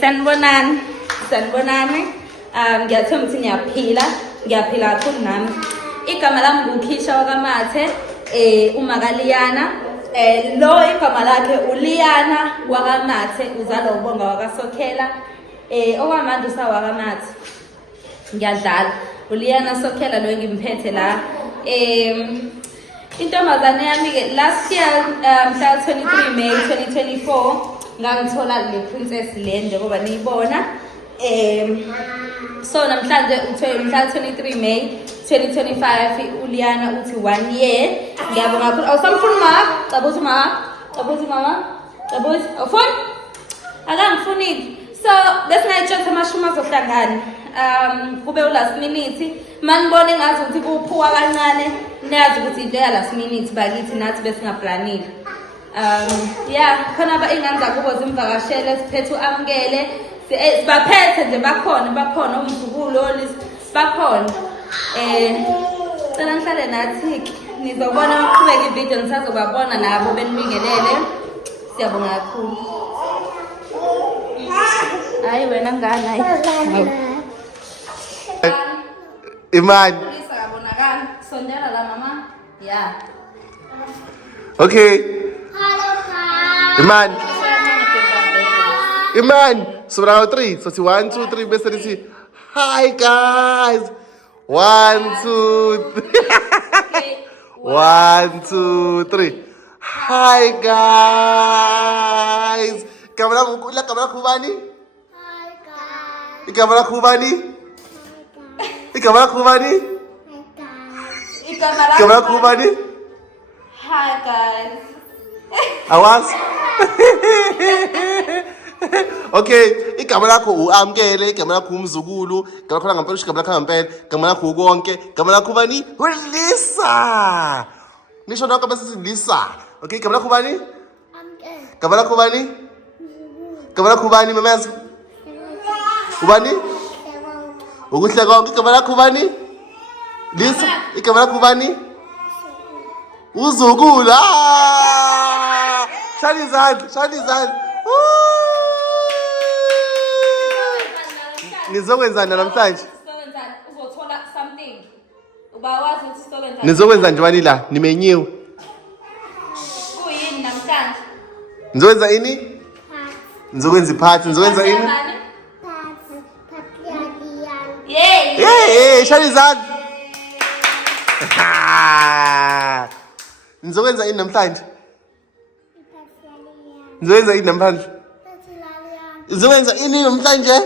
Sanibonani. Ngiyathemba ukuthi ngiyaphila kakhulu nami. Igama lami nguKhisha wakaMathe, uMakaliyana. Lo igama lakhe uLiyana wakaMathe, uzalwa ubonga wakaSokhela. Okwamanje usawakaMathe. Ngiyadlala. uLiyana Sokhela lo engimphethe la. Intombazane yami-ke last year mhla 23 May 2024 ngangithola le princess le njengoba niyibona. So namhlanje mhla 23 May 2025 uLiyana uthi 1 year. Ngiyabonga kakhulu. Awusamfuni mama? Cabuza mama. Awufuni? Akangifunile. So bese ngayitshela amashumi azohlangana. Kube last minute manibone ngazi ukuthi kuphuka kancane niyazi ukuthi into ya last minute bakithi nathi bese ngaplanile. Khona ingane zakubo zimvakashele siphethe uamkele sibaphethe nje bakhona umzukulu bakhona. Cela nihlale nathi nizobona maqhubeka ivideo nisazobabona nabo benibingelele. Siyabonga kakhulu. Hayi wena ngani hayi. Iman. Sondela la mama. Yeah. Okay. Iman. So now 3. So 1, 2, 3. Best see. Hi guys. 1, 2, 3. 1, 2, 3. Hi guys. Kamera kubani? Hi guys. Kamera kubani? Kamera kubani? Kamera kubani? Hi guys. Awas? Okay, igama lakho uamkele, igama lakho umzukulu, igama lakho ngampela, igama lakho ngampela, igama lakho konke, igama lakho bani? Lisa. Nisho nonke bese Lisa. Okay, igama lakho bani? Igama lakho bani? Igama lakho bani mamazi? Ubani? Ukuhle konke, igama lakho bani? Lisa, igama lakho bani? Uzukulu. Shalizan. Nizokwenzani namhlanje? Uzothola something. Ubawazi ukuthi sizokwenzani? Nizokwenza njani la? Nimenyiwe. Kuyini namhlanje? Nizokwenza ini? Nizokwenza iphathi, nizokwenza ini? Hey, Shalizan. Nizokwenza ini namhlanje? Nizokwenza ini namhlanje? Nizokwenza ini namhlanje?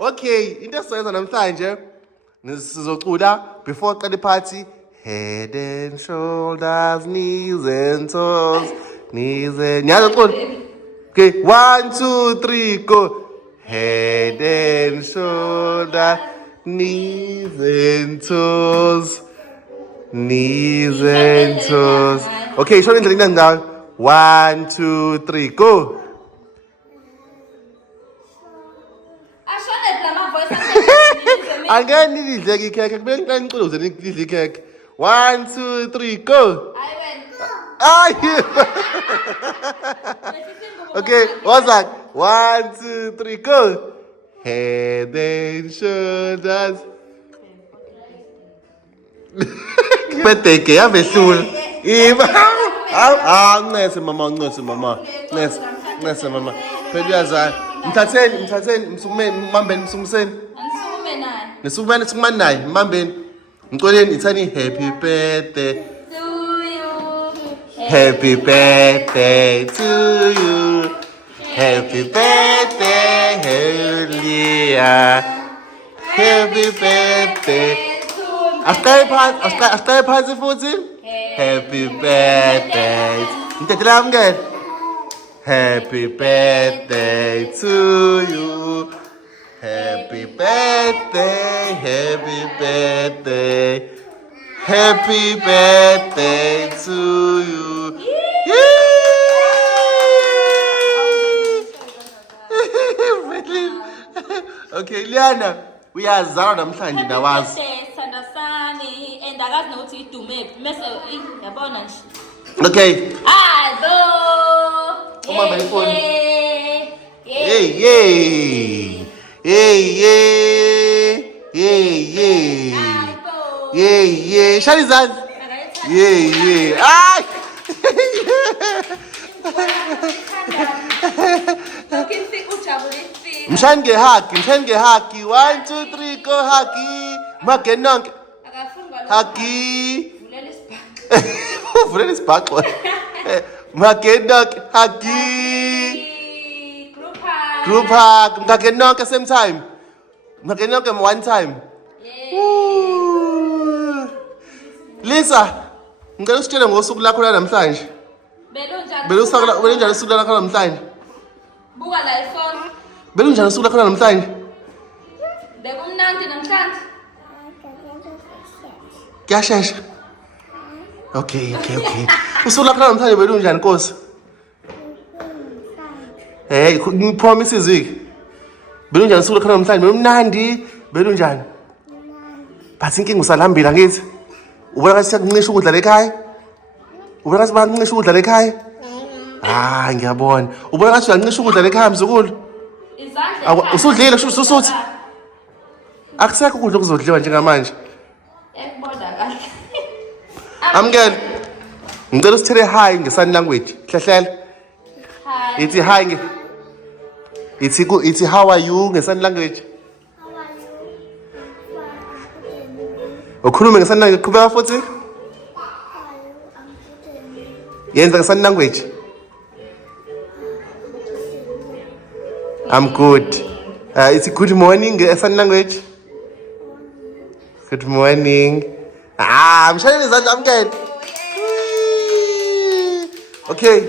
Okay, into esizoyenza namhlanje sizocula before qala party. Head and shoulders, knees and toes, Nyazocula. Okay, 1, 2, 3, go. Head and shoulders, knees and toes. Okay, show me the ring down. 1, 2, 3, go. Again, need the cake. Then close the cake. 1, 2, 3, go. Okay, what's that? 1, 2, 3, go. Head and shoulders. Peteke ya besul. Nese mama. Pedyaza. Mthatheni msukumeni mambeni msukumseni. Nisukumani naye mambeni. Ngicoleni ithani happy birthday To you. Happy birthday to you. Happy birthday, Helia. Happy birthday. Astay phansi futhi. Happy birthday. Ngithathela amkele. Happy birthday to you. Happy birthday. Happy birthday to you. Okay, Liana, uyazalwa namhlanje nawazi. Sandasani and akazi nokuthi idume bese yabona nje. Okay. Hayi bo. ubamba ifoni. Yeah. Hey, yay. Hey, yay. Hey, yay. Yay, yay. Shali izandla. Yay, yay. Ay. Mshayeni ngehagi. 1 2 3 go hagi. Magenonke. Hagi. Vulela isibhaxo. Magenonke hagi. Group hug. Magenonke same time. Magenonke one time. Ooh. Lisa, ngicela usitshele ngosuku lakho namhlanje. Belunjani usuku lakho namhlanje? Buka la iphone. Belunjani usuku lakho namhlanje? Bekumnandi namhlanje. Kuyashesha. Okay. Usuku lakho namhlanje belunjani Nkosi? Hey, ngipromise iziki. Belunjani usuku lakho namhlanje? Belumnandi, belunjani? Bathi inkinga usalambile ngithi. Ubona ngathi siyakuncisha ukudla lekhaya? Ubona ngathi bayancisha ukudla lekhaya? Ah, ngiyabona. Ubona ngathi uyancisha ukudla lekhaya mzukulu? Izandla. Usudlile kusho usuthi? Akusekho ukudla okuzodliwa njengamanje. Ekubona kahle. Amkele. Ngicela usithele hi ngesign language. Hlehlela. Hi. Ithi how are you ngesign language? How are you? Ukhulume ngesign language qhubeka futhi. Yenza ngesign language. I'm good. It's good morning ngesign language. Good morning. Mshayeni izandla amkele. Okay.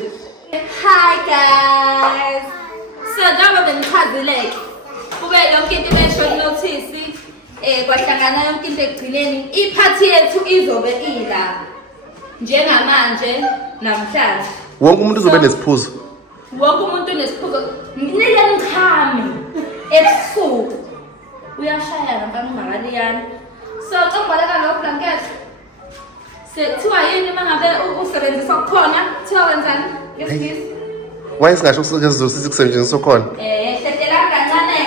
Hi guys. So njengoba benichazile kube yonke into besho notice kwahlangana yonke into egcineni iphathi yethu izobe ila njengamanje namhlanje. Wonke umuntu uzobe nesiphuzo. Wonke umuntu unesiphuzo. Nginike ngikhame ebusuku. Uyashaya ngaphambi makaliyana. So xombaleka lo blanket. Sekuthiwa yini mangabe usebenzisa kukhona? Thiwa wenzani? Yes. Why singasho ukusebenzisa kusetshenziswa khona? Hletela kancane.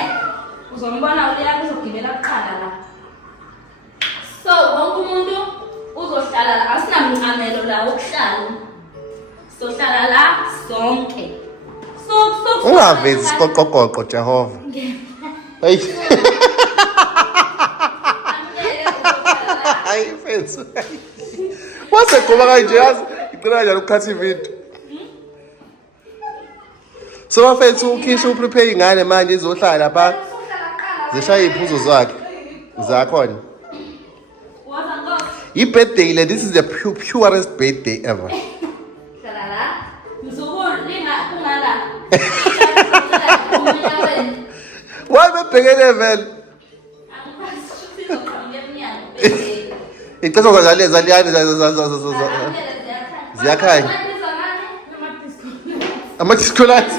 Uzombona uliyana uzogibela kuqala la. So wonke umuntu uzohlala la. Asinamncamelo la okuhlala. Sohlala la sonke. So. Ungavezi isiqoqoqoqo Jehova. Hey. Hayi mfethu. Wase goba kanje yazi ngicela njalo ukukhatha ivideo. So bafethu ukhisha uprepare ingane manje izohlala lapha. Zishaya iphuzo zakhe. Zakhona. I-birthday le, this is the purest birthday ever. Why bebhekele vele? Ixesha kwazale zaliyani ziyakhanya. Ama-discolate.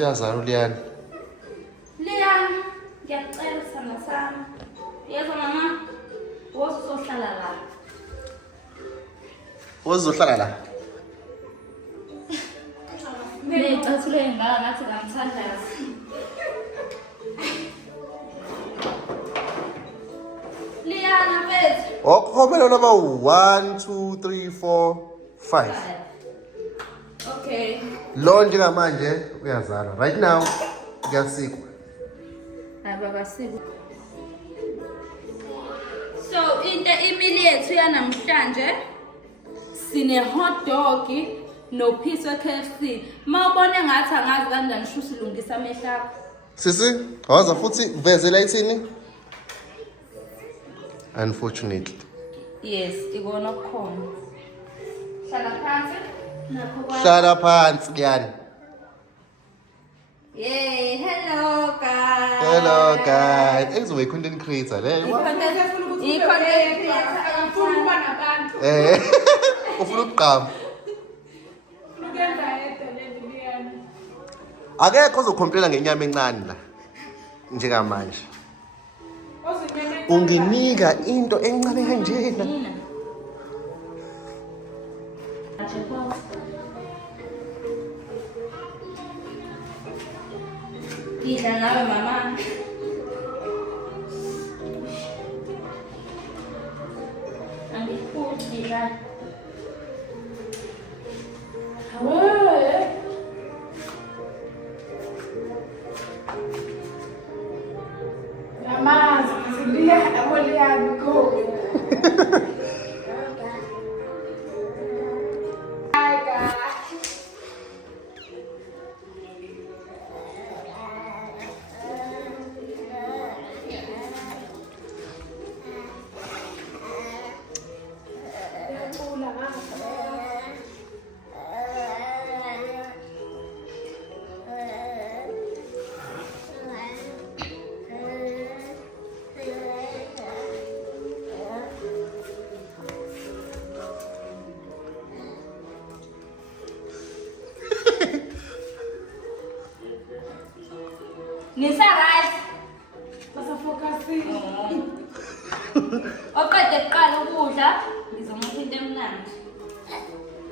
Uyazana uLiyani. Liyani, ngiyacela sana sami. Yezwa mama, wozohlala la. Wozohlala la. Necathule ngaka ngathi ngamthandaza. Liyani mfethu. Okhomela noma 1 2 3 4 5. Okay. Lo njengamanje uyazalwa. Right now kuyasikwa. Baba siku. So into imili yethu yanamhlanje sine hot dog no piece of KFC. Mawubona ngathi angazi kanjani sho silungisa amehla akho. Sisi, waza futhi vezela ithini? Unfortunately. Yes, ikona okukhona. Hlala phansi. Nakho kwa. Hlala phansi Liyani. Yay, hello guys. Hello guys. Ekuzobe content creator le. Ufuna ukuqamba. Akekho ozokhomplela ngenyama encane la. Njengamanje. Unginika into encane kanjena. Idla nawe mama. Angikuthi la. Nisa right. Basa focusing. Oqede kuqala ukudla, ngizomupha into emnandi.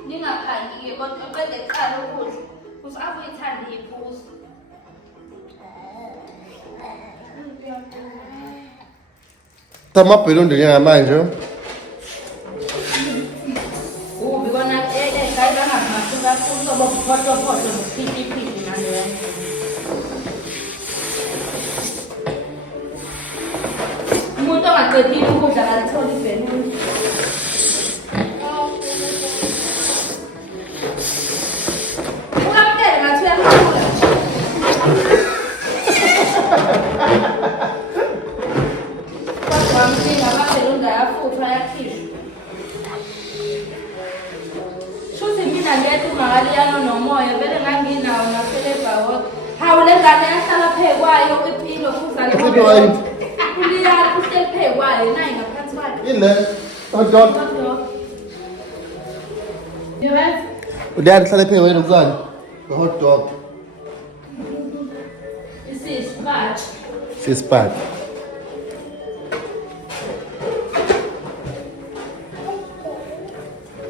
Ningakhangike kodwa oqede kuqala ukudla, usavu ithanda iphuzo. Tamabhelo njengamanje. Ubona gayi bangazimasuka kakhulu ngoba uphoto nokuphiti naleyo. Umuntu ongaqedile ukudla akalithola ibhenuli. Ukamtele ngathi uyamthula. Kodwa mthinga amabhelu ndayafuthwa ayakhishwa. Shuthi mina ngedwa uMakaliyano nomoya vele nganginawo naselebhawo. Hawu le ngane yahlala phekwayo ipilo kuzale. Uliyana uhleliphekwayo nayi ngaphansi kwakhe. Ile. Dot. Yes. Uliyana hlale phe wena ukuzani? The hot dog. Isisipatshi. Sispat.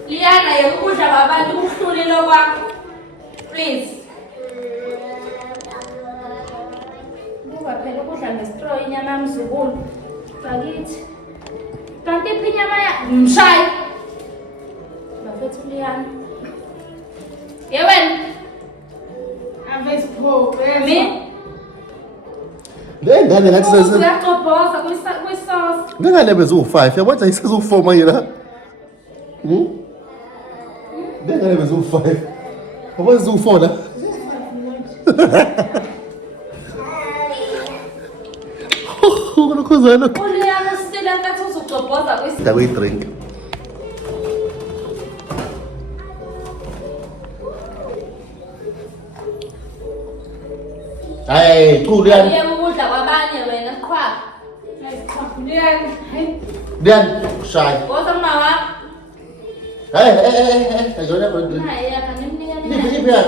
Liyana yekudla kwabantu kuhlulile kwakho. Please. Buka phela ukudla ngestraw inyama yamzukulu. Bakithi. Kanti iphi inyama mshayi. Bafethu Liyana. Yewena. Ave spoke. Mi. Le ngane ngathi sese. Uyaqobhoza kwisauce. Le ngane bezu5, yabona isizu4 manje la. Le ngane bezu5. Yabona izu4 la. Ukukhuzana. Uliyana sitela nkathi uzuqobhoza kwisauce. Dawe drink. Hey, cool yan. Yebo ukudla kwabanye wena siqhwala. Diyan, shy. Bosa mama. Hey. Ayona ko din. Hayi yakha nimnika Ipi yan.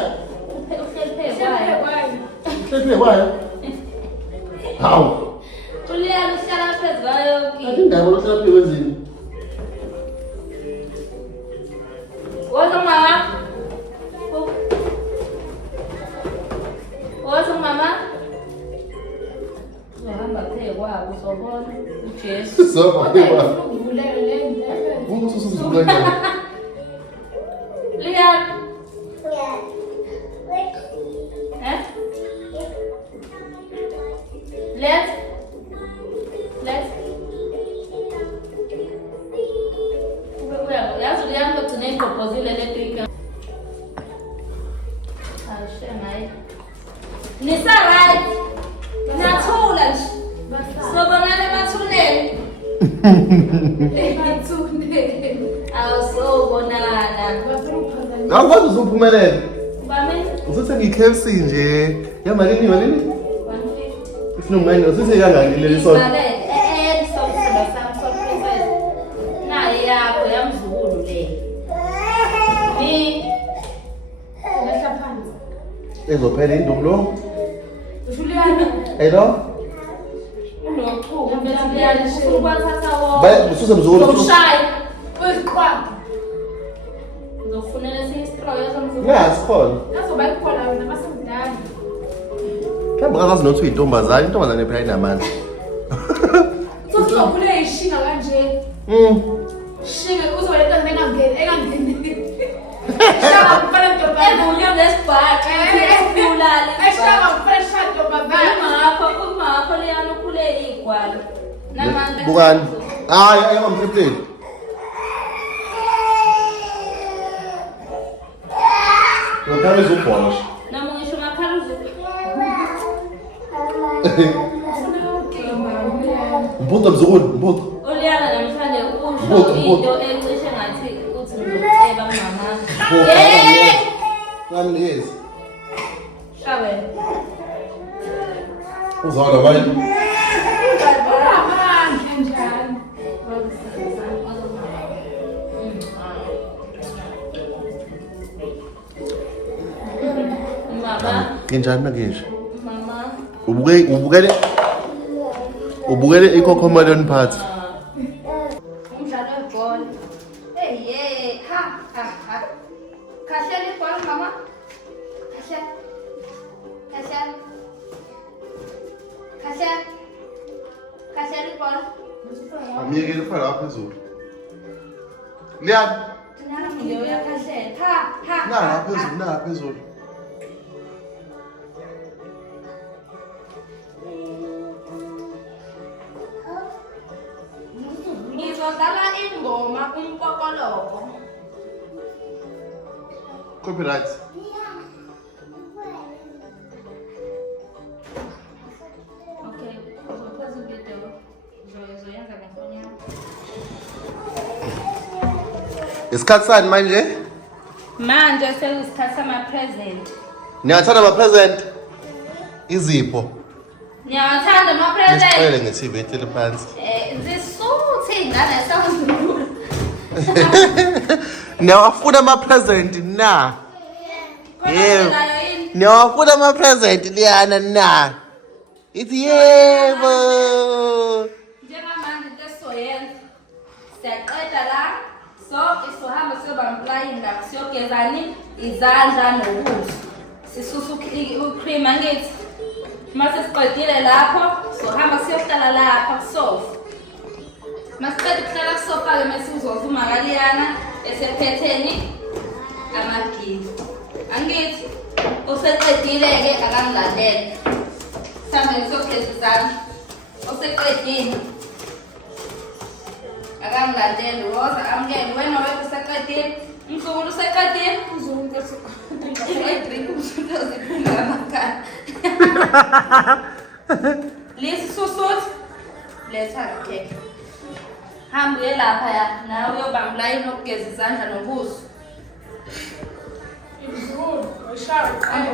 uhleliphekwayo. Siyempre wala. How? Uliyana uhlala phezu kwayo Atin yonke. dahil wala sila piwazin. Bosa mama. Bosa mama. Uhamba phekwabo uzobona uJesu. So, okay ba? Uvulele lento. Kung sususulan niya. Liyana. Eh? Let's. Yazi Liyana ugcine igqobhozile le drink. Ayishengayi. Nisa right. Nathula nje. Sobonana emathuleni. Awusobonana. Ngakwazi uzuphumelela. Bamini Usuthe ngi-KFC nje. Yamalini? 150. Sinomngane usise kangani leli sonto? Naye yakho yamzukulu le. Ni Lehla phansi. Ezophela induku lo. Juliana. Hello? Unochuku bese Uliyana ufuna ukwathatha wonke. Baye ususe mzukulu. Uzomshaya. Uyiqhwaga. Uzofunela esinye isitroyi esomzukulu. Ngasikhona. Nazoba ikhona wena basemdala. Mhlawumbe akazi nokuthi uyintombazane, intombazane phela inamandla. Sokuzokhule ishinga kanje. Shinga uzoletha engangeni. Shaba mfana ntombazane. Evunywe ngesibhaqa. Esibulala. Eshaba mfana shaba ntombazane. Umapho Liyana ukhule igwalo. Namandla. Bukani. Hayi ayamamphephleni. Ngaphambi zobhosha. Noma ngisho ngakhaluzo. Mbuto mzukulu, mbuto. Uliyana namhlanje Mbuto, usho mbuto. into ecishe ngathi uthi ngiceba kumama. Ngamnikezi. Shawe. Uzawula bani? Mama, Kinjani nakisho? mama. Ubukele iCocomelon Party. Umdlalo webhola. Hey, ha. Khahlela ibhola mama. Khahlela ibhola. Amiyekele ufaka lapha phezulu. Liyani? Thina ngiyoyakhahlela. Ha. Nala phezulu, nala phezulu. Ngizodlala ingoma umpokoloko. Copyright. Okay, uzophoza video. Uzoyenza ngefoni yakho. Isikhathi sani manje? Manje sekuyisikhathi sama-present. Niyathanda ama-present? Izipho. Niyawathanda ama-present? Nisixele nge-TV ehleli phansi. Zisuthi ingane esawuzulu. Niyawafuna ama-present na? Yebo. Niyawafuna ama-present Liyana na? Ithi yebo. Njengamanje into esizoyenza, siyaqeda la, sonke sizohamba siyobampulayini lapho, siyogezani izandla nobuso. Sisusa ucream angithi. Mase siqedile lapho, sizohamba siyohlala lapha kusofa. Masiqeda ukuhlala kusofa-ke mase uzozuma kaLiyana esephetheni amagift. Angithi useqedile-ke akangilandele. Sambe siyogeza izandla. Useqedile. Akangilandele woza amukele wena wethu useqedile. Umzukulu useqedile. Drink uziphuma amakhala. Lesi susuthi letha keke. Hamba uye lapha ya nawe uyobamba ulayini wokugeza izandla nobuso.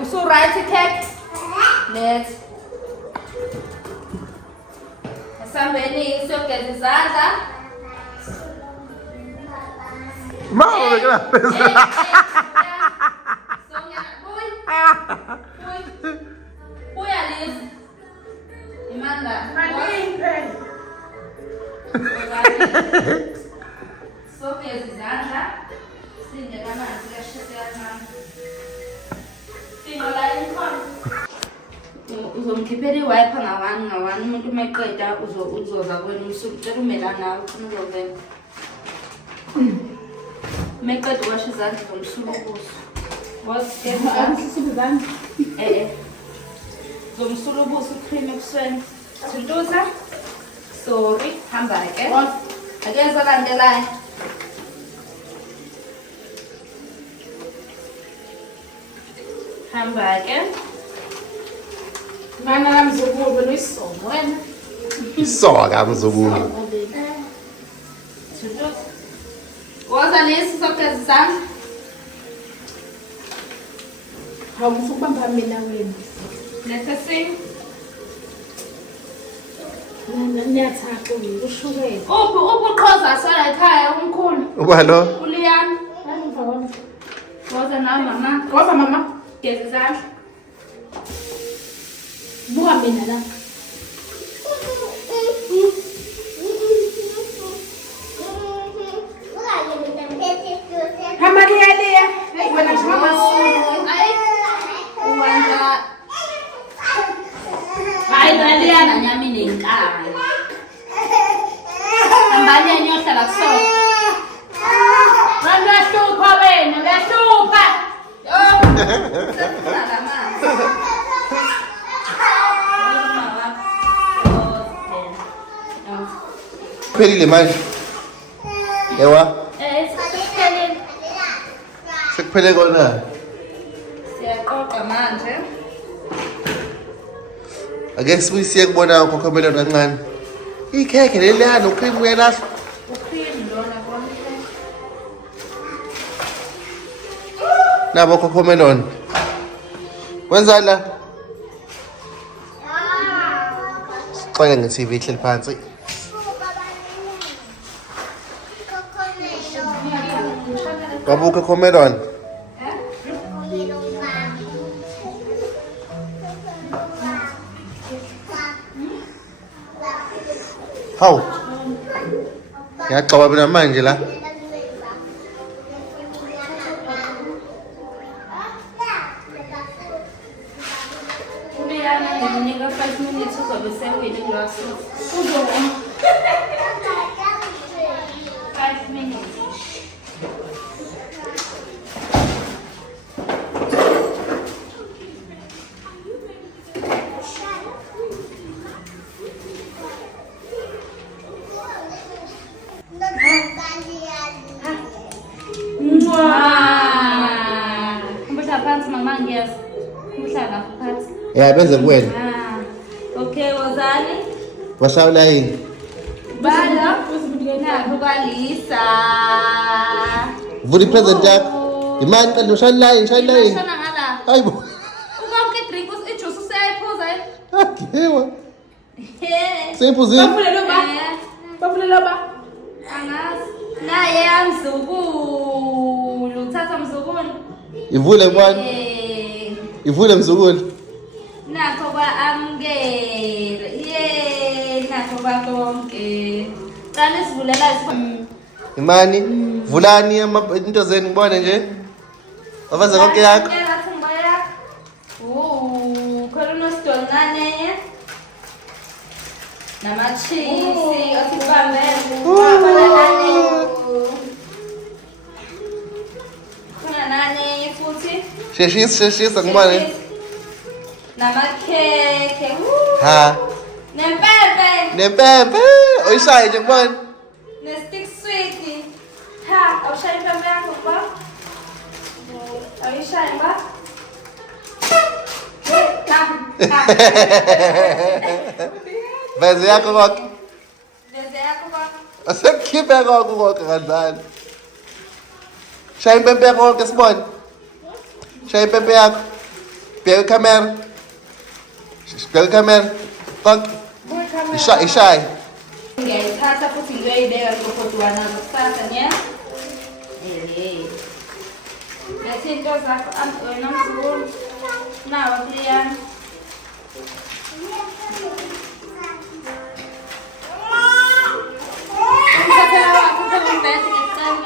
Usu-right cake? Letha. Esambeni siyogeza izandla. Mama bekela phezulu. Buya Liz. Imanda. Sogeza izandla. Sinde kamanzi kashise kancane. Sinde la inkhona. Uzomkhiphela iwiper ngawani umuntu uma eqeda uzoza kwena umsukutshela umelana nawe ufuna uzovela. Uma eqeda uwasha izandla uzomsula ubuso. Zomsula ubuso ucream ebusweni. Thuntuza. Sorry, hamba-ke. Akenza landelayo. Hamba-ke. Ngana namzukulu wena uyisomo wena. Isoka mzukulu. Thuntuza. Woza lesi sogeza izandla. Awusukubamba mina wena. Nesesini. Niyathaka ushukela. Ubuqhoza sola ekhaya umkhulu. Uba lo? Uliyana. Hayi mva wami. Woza nawe mama. Ngoba mama. Geza izandla. Buka mina la. Hamali ya. Hey, wena shama sulu. Hayi naliyana nyami nenkala. Ambani yanyohla la so. Manda hlupha wena, uyahlupha. Phelile manje. Ewa, Sikuphele. sekuphele kona. Siyaqoqa manje. Ake sibuye kubona ukhokhamela kancane. Ikhekhe leliyana ukhrimu uyalahla. Ukhini lona konke. Nabo khokhomelon. Wenzani la? Xele nge-TV ihleli phansi. Babu khokhomelon. Hawu. Yaxoba mina manje la. Uliyana nginika 5 minutes uzobe sewini kuloso. 5 minutes. Kumbuka phansi mama ngiyas. Kumhlala phansi. Ya benze kuwena. Okay, wozani? Bashawula yini? Bala. Nakubalisa. Vula i-present yakho. Imani qala ushayela line, shayela line. Shona ngala. Hayibo. Ukonke drink ijuice usayiphuza. Akewa. He. Seyiphuzile. Bafulelo ba. Bafulelo ba. Angazi. Naye amzukulu. Uthatha mzukulu. Ivule mwana. Ivule mzukulu. Nakho kwa-amkele. Nakho kwakonke. Cala sivulela Imani, vulani into zenu ngibone nje. Wafaza konke yakho. Khona unositolnane. Namachisi. Osibambele. Khona nani futhi. Sheshisa ngibone. Namakhekhe. Ha. Nempepe. Nempempe. Oyishaye nje ngibone. Nestick sweet. Ha, awushaye impempe yakho ba? Awuyishaye ba? Veze yakho konke. Veze yakho ba? Asekukhiphe konke kanjani. Shaya impempe yakho konke sibone. Shaya impempe yakho. Bheka ikhamera. Bheka ikhamera. Konke. Ishaye. Ngiyayithatha futhi ngiyoyibeka kukodwa nazo kusasa nya. Lethi into zakho wena mzukulu. Nawa kuliyana. Ngithathela wakho ngibethe ngicela.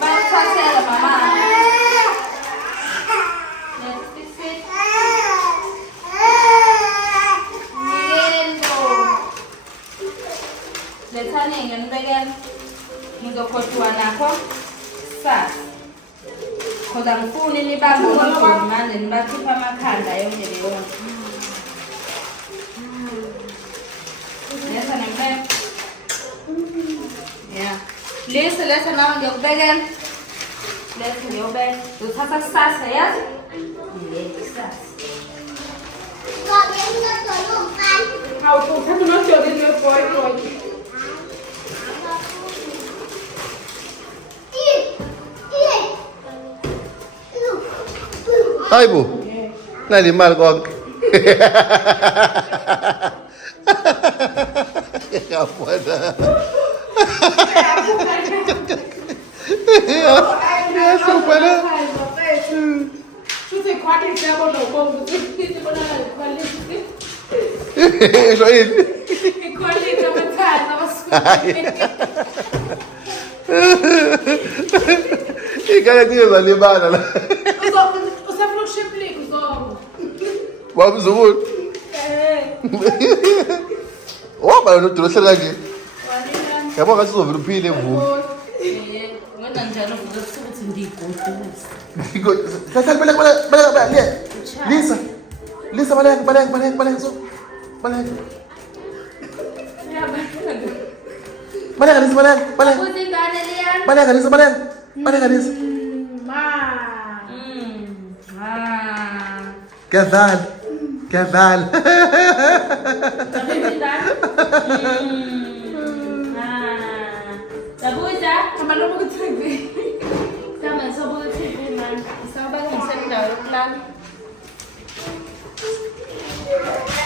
Bayithathela mama. Nestick sweet. Lethane nginibekela ngizokhothwa nakho sasa khoza ngifuni nibambe umjozi manje nibakhipha amakhanda yonke leyo lesa nempempe ya lesa nawe ngiyokubekela lesa ngiyobeka uzothatha kusasa yazi kusasa Hawu uthatha unositoli neboy boy. Hayibo. Nali imali konke. Yabona. Yahlupha la. Shuthi kwakhe Esho yini? Ikhwalite abathathu abasuka. Ingane kuye zalibala la. Usafuna ukushiphlika uzongo. Wamzukulu. Waba nodolo hleli kanje. Yabo ngathi uzovela uphile mvumo. Ngona njalo ukuthi ndigoduse. Thatha baleka. Lisa baleka so. Baleka. Baleka Lisa. Uthi ngane liyani? Baleka Lisa. Ma. كذال Sabuza, Kama nobo kuthini? kama sobuza TV man. Isaba ngumsenda yokulala.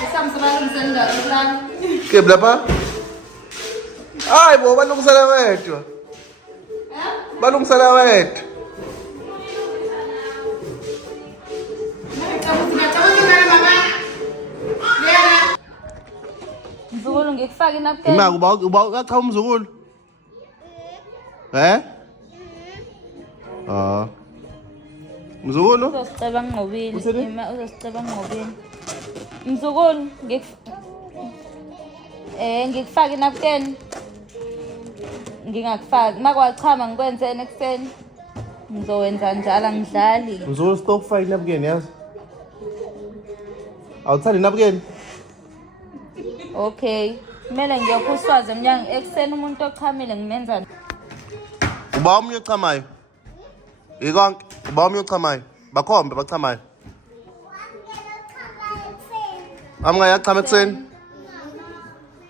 Isamsaba ngumsenda yokulala. كيف لبا bo balungisela wedwa balungisela wedwa Mzukulu ngikufaka inapkeni. imaki uba uyacha umzukulu mzukulu Uzosicabanga ngobili. Uthini? Uzosicabanga ngobili. Mzukulu ngikufaka inapkeni. Ngingakufaki. Makwachama ngikwenzeni ekseni. Ngizowenza njalo angidlali. mzukulu stop fight napkeni yazi awuthandi napkeni Okay. Kumele ngiyophuswaze emnyango ekseni umuntu ochamile ngimenza. uba omnye ochamayo ikonke uba omnye ochamayo bakhombe bachamayo amngayachama ekuseni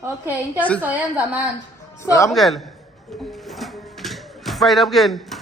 Okay, into esizoyenza manje. amkele fight napkeni